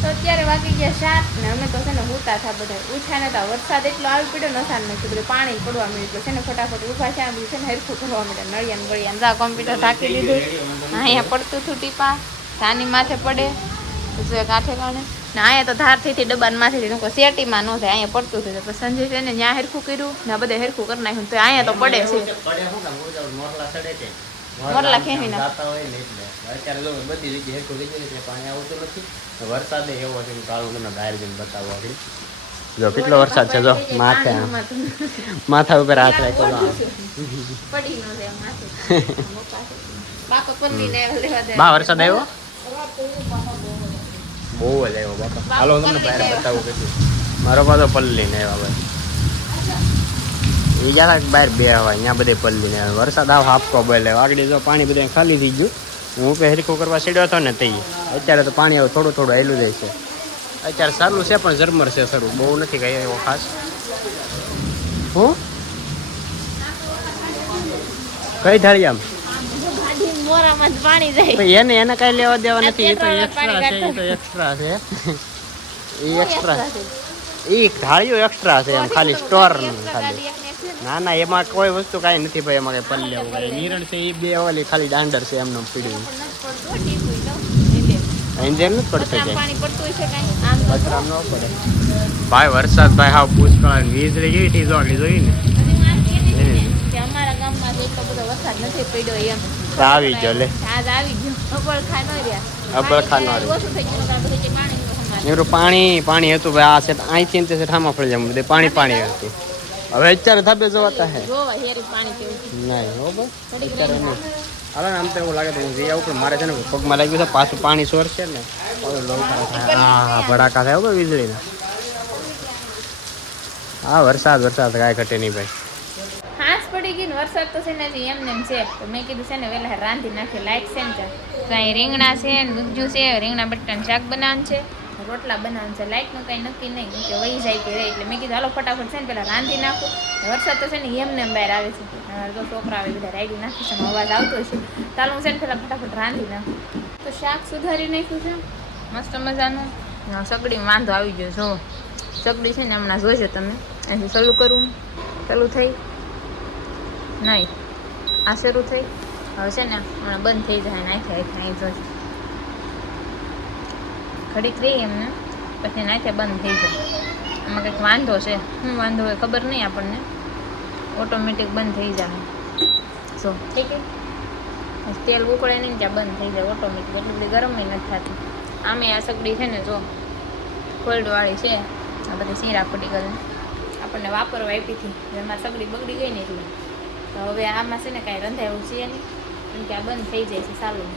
તો અત્યારે વાગી ગયા 7 ને અમે તો છે ને હોતા હતા બધા ઉઠ્યા નતા વરસાદ એટલો આવી પડ્યો નસાન નથી બધું પાણી પડવા મળ્યું છે ને ફટાફટ ઊભા છે બધું છે ને હરખું કરવા મળ્યા નળિયા ને બળિયા જા કોમ્પ્યુટર ઢાંકી દીધું અહીંયા પડતું હતું ટીપા ધાની માથે પડે કાંઠે કાણે ને અહીંયા તો ધાર થઈ ડબ્બા માથે લોકો શેટીમાં ન થાય અહીંયા પડતું થયું પછી સંજય છે ને ત્યાં હરખું કર્યું ને બધે હરખું કરી નાખ્યું તો અહીંયા તો પડે છે મોરલા ખેંચી ના અત્યારે જો બધી જગ્યાએ હેરખું થઈ ગયું એટલે પાણી આવતું નથી વરસાદ એવો છે કાળું મને બહાર જઈને બતાવો આગળ જો કેટલો વરસાદ છે જો માથે માથા ઉપર હાથ રાખ્યો પડી ન જાય માથે બાપા પલ્લી ને લેવા દે બા વરસાદ આવ્યો બહુ જ આવ્યો બાપા હાલો તમને બહાર બતાવું કેટલું મારો પાછો પલ્લી ને આવ્યા ભાઈ એ જરાક બહાર બે હોય અહીંયા બધે પલ્લી ને વરસાદ આવ હાફકો બોલે આગળ જો પાણી બધે ખાલી થઈ ગયું હું પે હેરખું કરવા સીડ્યો હતો ને તે અત્યારે તો પાણી હવે થોડું થોડું આવેલું જાય છે અત્યારે સારું છે પણ ઝરમર છે સારું બહુ નથી કઈ એવો ખાસ હું કઈ ધાળી આમ એને કઈ લેવા દેવા નથી એ તો એક્સ્ટ્રા છે એ એક્સ્ટ્રા એ ધાળીઓ એક્સ્ટ્રા છે એમ ખાલી સ્ટોર ખાલી ના એમાં કોઈ વસ્તુ કાંઈ નથી ભાઈ એમાં કઈ પલ્લે લેવું નિરણ છે એ બે ઓલી ખાલી દાંડર છે એમનું પીડ્યું એન્જર નથી પડતો કચરા ન પડે ભાઈ વરસાદ ભાઈ હાવ પુષ્કળ વીજળી કેવી થઈ જોઈ ને અમારા ગામમાં એટલો બધો વરસાદ નથી પડ્યો એમ આવી ગયો લે આવી ગયો અબળખા ન રહ્યા અબળખા ન ઓછું થઈ ગયું એનું પાણી હતું ભાઈ આ છે અહીંથી તે ઠામા પડી જાય બધે પાણી હતું હવે અત્યારે ધાબે જવાતા હે નહીં હો ભાઈ અત્યારે નહીં હાલો ને આમ તો એવું લાગે તો હું જઈ આવું પણ મારે છે ને પગમાં લાગ્યું છે પાછું પાણી સોરશે ને હા ભડાકા થાય વીજળીના હા વરસાદ કાંઈ ઘટે નહીં ભાઈ હાથ પડી ગઈ ને વરસાદ તો છે ને એમને એમ છે તો મેં કીધું છે ને વહેલા રાંધી નાખી લાઈટ છે ને તો અહીં રીંગણા છે દૂધજું છે રીંગણા બટાટાનું શાક બનાવવાનું છે રોટલા બનાવવાનું છે લાઈટનું કંઈ નક્કી નહીં કે વહી જાય કે રહે એટલે મેં કીધું હાલો ફટાફટ છે ને પેલા રાંધી નાખું વરસાદ તો છે ને એમને એમ બહાર આવે છે તો છોકરા આવે બધા રાઈડી નાખી છે અવાજ આવતો છે ચાલો હું છે ને પેલા ફટાફટ રાંધી નાખું તો શાક સુધારી નાખ્યું છે મસ્ત મજાનું સગડી વાંધો આવી ગયો જો સગડી છે ને હમણાં જોઈશે તમે અહીંથી ચાલુ કરું ચાલુ થઈ નહીં આ શરૂ થઈ હવે છે ને હમણાં બંધ થઈ જાય નાખે અહીં જોઈશે ઘડીક રહી એમને પછી નાખે બંધ થઈ જાય એમાં કંઈક વાંધો છે શું વાંધો હોય ખબર નહીં આપણને ઓટોમેટિક બંધ થઈ જાય જો ઠીક તેલ ઉકળે નહીં ત્યાં બંધ થઈ જાય ઓટોમેટિક એટલી બધી ગરમ નથી થતી આમે આ સગડી છે ને જો કોલ્ડવાળી છે આ બધી શીરા ફૂટી ગઈ આપણને વાપરવા આપી હતી એમાં સગડી બગડી ગઈ ને એટલે તો હવે આમાં છે ને કાંઈ રંધાયું છે નહીં કેમ કે આ બંધ થઈ જાય છે સારું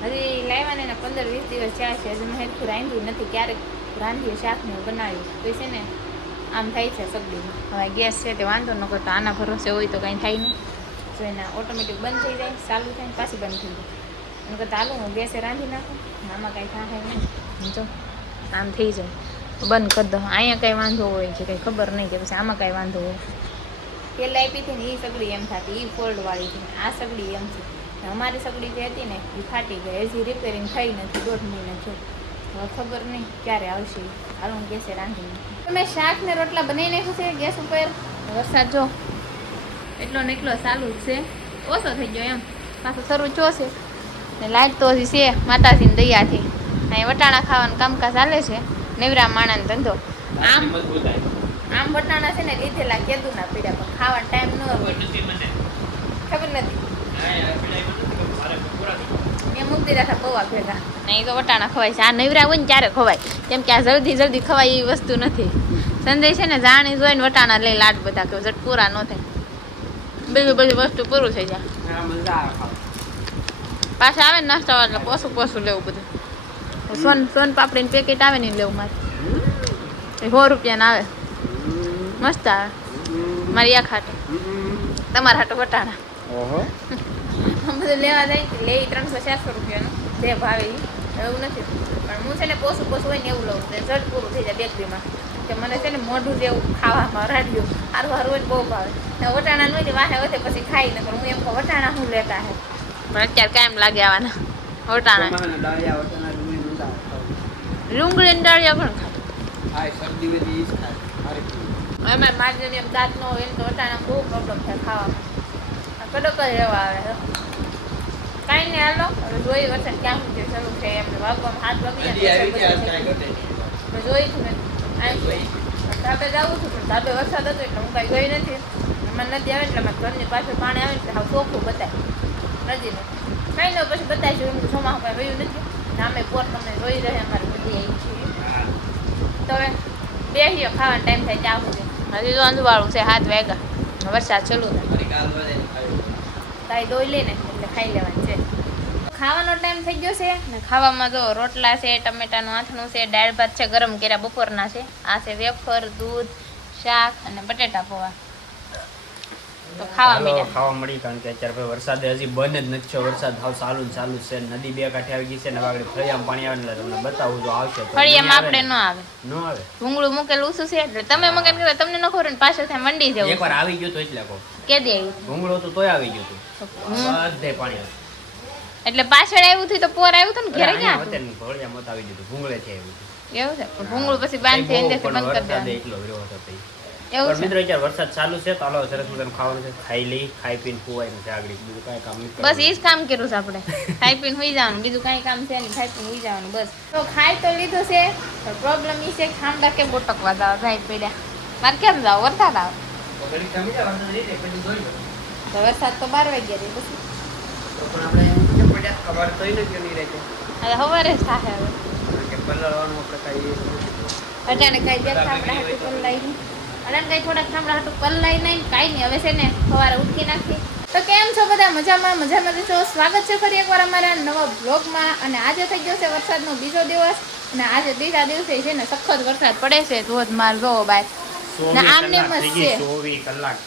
હજી લાવ્યા ને 15-20 દિવસ થયા છે હજી મેં હેરખું રાંધ્યું નથી ક્યારેક રાંધ્યું શાકને બનાવ્યું તો છે ને આમ થાય છે સગડીમાં હવે ગેસ છે તે વાંધો ન કરતો આના ભરોસે હોય તો કાંઈ થાય નહીં જો એના ઓટોમેટિક બંધ થઈ જાય ચાલુ થાય પાછી બંધ થઈ જાય એમ કરતાં હાલું હું ગેસે રાંધી નાખું આમાં કાંઈ થાય નહીં જો આમ થઈ જાય બંધ કરી દો અહીંયા કાંઈ વાંધો હોય છે કંઈ ખબર નહીં કે પછી આમાં કાંઈ વાંધો હોય પહેલાં આપી હતી ને એ સગડી એમ થતી એ ફોલ્ડવાળી છે આ સગડી એમ છે અમારી સગડી જે હતી ને એ ફાટી ગઈ હજી રિપેરિંગ થઈ નથી 1.5 મહિના જો હવે ખબર નહીં ક્યારે આવશે હાલ હું ગેસે રાંધી મેં શાક ને રોટલા બનાવી નાખ્યું છે ગેસ ઉપર વરસાદ જો એટલો ને એટલો ચાલુ જ છે ઓછો થઈ ગયો એમ પાછું શરૂ ચોશે ને લાઈટ તો હજી છે માતાજીની દયાથી અહીં વટાણા ખાવાનું કામકાજ ચાલે છે નેવરા માણાનો ધંધો આમ વટાણા છે ને લીધેલા કેદું ના પીડા પણ ખાવાનો ટાઈમ ન હોય ખબર નથી મેં મૂકી રાખા પૌવા ભેગા નહીં તો વટાણા ખવાય છે આ નવરા હોય ને ત્યારે ખવાય કેમ કે આ જલ્દી ખવાય એવી વસ્તુ નથી સંજય છે ને જાણી જોઈને વટાણા લઈ લાડ બધા કે ઝટ પૂરા ન થાય બધી વસ્તુ પૂરું થઈ જાય પાછા આવે ને નાસ્તા એટલે પોસું લેવું બધું સોન પાપડીનું પેકેટ આવે ને લેવું મારે 100 રૂપિયાના આવે મસ્ત આવે મારી આ ખાટે તમારા હાટો વટાણા બધું લેવા જાય લે 300-400 રૂપિયાનું જે ભાવે એવું નથી પણ હું છે ને પોસું હોય ને એવું લઉં ઝટ પૂરું થઈ જાય બેકરીમાં કે મને છે ને મોઢું જેવું ખાવામાં રાડ્યું સારું હોય ને બહુ ભાવે વટાણા નહીં વાહે વધે પછી ખાઈ ન કરું હું એમ કહું વટાણા શું લેતા હે પણ અત્યારે કાયમ લાગે આવવાના વટાણા ડુંગળી દાળિયા પણ ખાય. હા શરદી વેદી ઈ જ ખાય. મારે કેવું? એમાં મારી જેમ દાંત ન હોય એને તો અટાણા બહુ પ્રોબ્લેમ થાય ખાવામાં. આ કડક જ રહેવા આવે છે. કાંઈ નહીં હાલો હવે જોઈ વરસાદ ક્યાં સુધી શરૂ છે એમને વાગવામાં 7 વાગી નદી આવી જાય ત્યાં કાંઈ ઘટે નહીં. મેં જોઈ છું ને ધાબે જાઉં છું પણ ધાબે વરસાદ હતો એટલે હું કાંઈ ગઈ નથી. એમાં નદી આવે એટલે મારા ઘરની પાસે પાણી આવે એટલે હાવ ચોખ્ખું બતાય નદીનું કાંઈ ન પછી બતાવીશું એમ ચોમાસું કાંઈ વયું નથી ને આમે પોર તમને જોઈ રહે અમારી નદી આવી છે તો હવે બેસીએ ખાવાનો ટાઈમ થાય ત્યાં સુધી હજી તો અંધવાળું છે 7 વાગ્યા વરસાદ ચાલુ થાય મારી ગાલ વધે ને ખાયું. કાંઈ દોઈ લે ને એટલે ખાઈ લેવાનું છે ખાવાનો ટાઈમ થઈ ગયો છે ને ખાવામાં જો રોટલા છે ટમેટાનું આથણું છે દાળ ભાત છે ગરમ કર્યા બપોરના છે આ છે વેફર દૂધ શાક અને બટેટા પૌવા તો ખાવા ચાલો, માંડ્યા ખાવા મળી કારણ કે અત્યારે ભાઈ વરસાદ હજી બંધ જ નથી થયો. વરસાદ હાવ ચાલુ ને ચાલુ જ છે. નદી બે કાંઠે આવી ગઈ છે ને આગળ ફળિયામાં પાણી આવે ને એટલે તમને બતાવું જો આવશે તો ફળિયામાં નહીં આવે આપણે ને. ન આવે ન આવે. ભૂંગળું મૂકેલું ઊંચું છે એટલે તમે મકાન કહેવાય તમને ન ખબર ને પાછળ થાય મંડી જવું એકવાર આવી ગયું તો એટલે કહું. કે દે આવ્યું ભૂંગળો તો તોય આવી ગયું હતું. હમ. બધે પાણી હતું. એટલે પાછળ આવ્યું હતું તો પોર આવ્યું હતું ને ઘરે ક્યાં હતું અત્યારે ફળિયામાં તો આવી ગયું હતું. ભૂંગળે છે આવ્યું હતું. એવું છે પણ ભૂંગળું પછી બાંધ થઈ અંદરથી બંધ કરી વરસાદ દેવાનું એટલો રહ્યો હતો તઈ. એવું પણ છે મિત્રો અત્યારે વરસાદ ચાલુ છે તો હાલો સરસ મજાનું ખાવાનું છે. ખાઈ લઈ ખાઈ પીને ખુવાય છે આગળ બીજું કાંઈ કામ નહીં બસ એ જ કામ કર્યું છે આપણે ખાઈ પીને સુઈ જવાનું બીજું કાંઈ કામ છે નહીં ખાઈ પીને સુઈ જવાનું બસ તો ખાઈ તો લીધું છે પણ પ્રોબ્લેમ એ છે કે ખામડા કેમ બોટકવા જાવ જાય પડ્યા મારે કેમ જાવ વરસાદ આવે તો વરસાદ તો 12 વાગ્યા રહી પછી હવે સવારે જ થાય હવે અટાણે કાંઈ બે ખામડા હાટું પલ્લાઈ નહીં અટાણે કાંઈ થોડાક ખામડા હાટું પલ્લાઈ નહીં કાંઈ નહીં હવે છે ને સવારે ઉઠી નાખી તો કેમ છો બધા મજામાં છો સ્વાગત છે ફરી એકવાર અમારા નવા બ્લોગમાં અને આજે થઈ ગયો છે વરસાદનો બીજો દિવસ અને આજે બીજા દિવસે છે ને સખત વરસાદ પડે છે ધોધમાર જોવો બાય ને આમને મસ્ત છે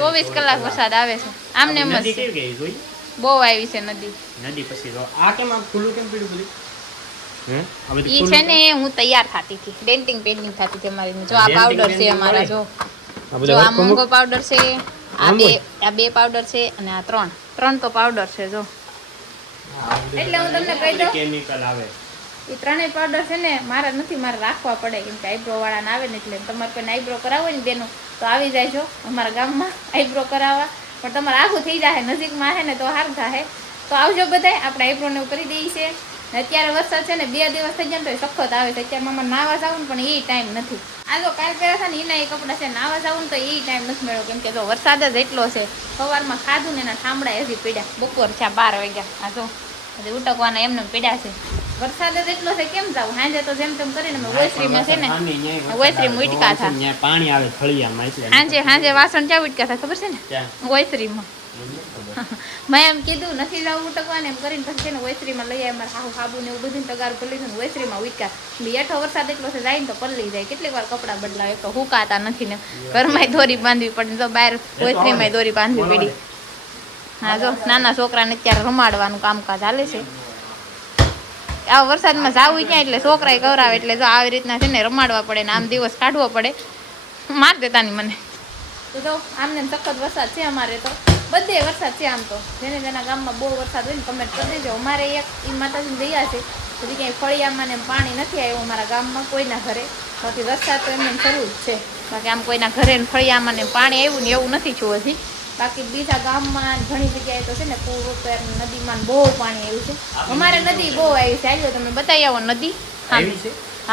24 કલાક વરસાદ આવે છે આમને મસ્ત છે બહુ આવી છે નદી પછી આ કેમ આ ખુલ્લું કેમ પીડ્યું બધું ઈ છે ને હું તૈયાર થતી હતી ડેન્ટિંગ પેન્ટિંગ થતી હતી અમારી જો આ પાવડર છે અમારા જો આ મોંઘો પાવડર છે આ બે પાવડર છે અને આ ત્રણ તો પાવડર છે જો એટલે હું તમને કહી દઉં કેમિકલ આવે એ ત્રણેય પાવડર છે ને મારા નથી મારે રાખવા પડે કેમ કે આઈબ્રો વાળાને આવે ને એટલે તમારે કોઈને આઈબ્રો કરાવો ને બેનો તો આવી જાય છો અમારા ગામમાં આઈબ્રો કરાવવા પણ તમારે આખું થઈ જાય નજીકમાં હે ને તો સારું થાય તો આવજો બધાય આપણે આઈબ્રોને કરી દઈએ છીએ અત્યારે વરસાદ છે ને 2 દિવસ થઈ ગયા ને તો સખત આવે છે અત્યારે મામા નાવા જવું ને પણ એ ટાઈમ નથી આ જો કાલ પહેલા છે ને એના એ કપડાં છે નાવા જવું ને તો એ ટાઈમ નથી મેળવો કેમ કે જો વરસાદ જ એટલો છે સવારમાં ખાધું ને એના ઠામડા હજી પીડ્યા બપોર છે 12 વાગ્યા આ જો હજી ઉટકવાના એમને પીડ્યા છે વરસાદ જ એટલો છે કેમ જાવ સાંજે તો જેમ તેમ કરીને અમે ઓયશ્રીમાં છે ને ઓયશ્રીમાં ઉટકા થાય પાણી આવે ફળિયામાં એટલે સાંજે વાસણ ક્યાં ઉટકા થાય ખબર છે ને ઓયશ્રીમાં મેં એમ કીધું નથી જવું ઉટકવાને એમ કરીને પછી છે ને ઓયશ્રીમાં લઈ આવે મારે હાબુ ને એવું બધું તગારું કરી લીધું ને ઓયશ્રીમાં ઉટકા બેઠો વરસાદ એટલો છે જાય ને તો પલળી જાય કેટલીક વાર કપડાં બદલાવે તો હુકાતા નથી ને ઘરમાં દોરી બાંધવી પડે તો બહાર ઓયશ્રીમાં દોરી બાંધવી પડી હા જો નાના છોકરાને અત્યારે રમાડવાનું કામકાજ ચાલે છે આ વરસાદમાં જાવું ક્યાં એટલે છોકરાએ કવરાવે એટલે જો આવી રીતના છે ને રમાડવા પડે ને આમ દિવસ કાઢવો પડે માર દેતાની મને તો જો આમને સખત વરસાદ છે અમારે તો બધે વરસાદ છે આમ તો જેને જેના ગામમાં બહુ વરસાદ હોય ને કમેન્ટ કરી દેજો અમારે એક એ માતાજીને દયા છે પછી ક્યાંય ફળિયામાં ને પાણી નથી આવ્યું અમારા ગામમાં કોઈના ઘરે બાકી વરસાદ તો એમને શરૂ જ છે બાકી આમ કોઈના ઘરે ને ફળિયામાં ને પાણી આવ્યું ને એવું નથી છું હજી બાકી બીજા ગામમાં ઘણી જગ્યાએ તો છે ને પૂર પેર નદીમાં બહુ પાણી આવ્યું છે અમારે નદી બહુ આવી છે આવ્યો તમે બતાવી આવો નદી હા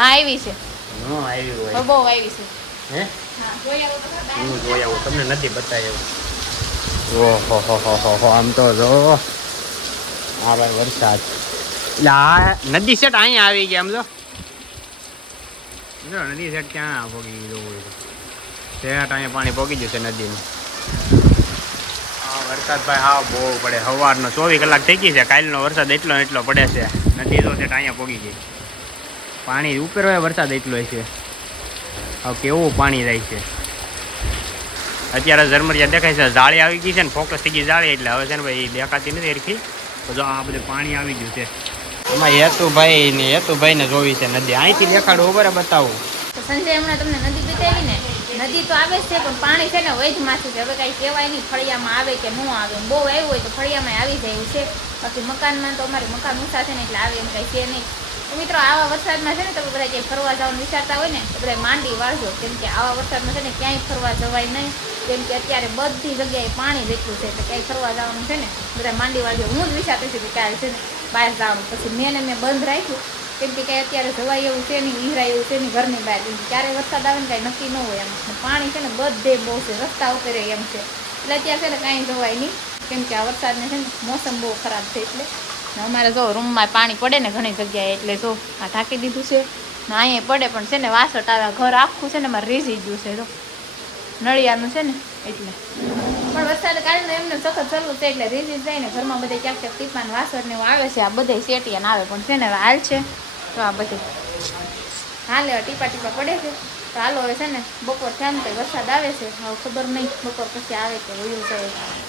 આવી છે બહુ આવી છે હે હા જોઈ આવો તો હું જોઈ આવું તમને નથી બતાવ્યું ઓહો આમ તો જો આ ભાઈ વરસાદ એટલે આ નદી સેટ અહીંયા આવી ગયા આમ જો નદી સેટ ક્યાં પોગી ગયું સેટ અહીંયા પાણી પોગી ગયું છે નદીમાં વરસાદ ભાઈ હા બહુ પડે સવારનો 24 કલાક થઈ ગઈ છે કાલનો વરસાદ એટલો પડે છે નદી તો સેટ અહીંયા પોગી ગઈ પાણી ઉપર હોય વરસાદ એટલો છે હવે કેવું પાણી જાય છે અત્યારે ઝરમરિયા દેખાય છે જાળી આવી ગઈ છે ને ફોકસ થઈ ગઈ જાળી એટલે હવે છે ને ભાઈ દેખાતી નથી એરખી તો જો આ બધું પાણી આવી ગયું છે એમાં હેતુભાઈ ને જોવી છે નદી અહીંથી દેખાડવું બરાબર બતાવું સંજય હમણાં તમને નદી બતાવી ને નદી તો આવે જ છે પણ પાણી છે ને વૈધમાંથી છે હવે કાંઈ કહેવાય નહીં ફળિયામાં આવે કે ન આવે બહુ આવ્યું હોય તો ફળિયામાં આવી જાય એવું છે બાકી મકાનમાં તો અમારે મકાન ઊંચા છે ને એટલે આવે એમ કાંઈ છે નહીં તો મિત્રો આવા વરસાદમાં છે ને તમે બધા ક્યાંય ફરવા જવાનું વિચારતા હોય ને તો બધા માંડી વાળજો, કેમ કે આવા વરસાદમાં છે ને ક્યાંય ફરવા જવાય નહીં, કેમ કે અત્યારે બધી જગ્યાએ પાણી જેટલું છે, એટલે ક્યાંય ફરવા જવાનું છે ને બધા માંડી વાળજો. હું જ વિચારતી હતી કે કાલે છે ને બહાર જવાનું, પછી મેં બંધ રાખ્યું, કેમ કે કાંઈ અત્યારે જવાય એવું છે નહીં, વિહરાય એવું છે નહીં ઘરની બહાર, કેમ કે ક્યારે વરસાદ આવે ને કાંઈ નક્કી ન હોય એમ. પાણી છે ને બધે બહુ છે, રસ્તા ઉપર એમ છે, એટલે અત્યારે છે ને કાંઈ જવાય નહીં, કેમ કે આ વરસાદને છે ને મોસમ બહુ ખરાબ છે. એટલે અમારે જો રૂમમાં પાણી પડે ને ઘણી જગ્યાએ, એટલે જો આ ઢાંકી દીધું છે ને અહીંયા પડે, પણ છે ને વાસટ આવે, ઘર આખું છે ને મારે રીઝી ગયું છે જો નળિયાનું છે ને એટલે. પણ વરસાદ કાલનો એમને સખત ચાલુ છે એટલે રીઝી જાય ને, ઘરમાં બધે ક્યાંક ક્યાંક ટીપાન વાસટ ને એવું આવે છે, આ બધે સેટિયાને આવે, પણ છે ને હવે હાલ છે તો આ બધે હાલે ટીપા ટીપા પડે છે. તો હાલો હવે છે ને બપોર થયા ને વરસાદ આવે છે, હવે ખબર નહીં બપોર પછી આવે કે વયું જાય.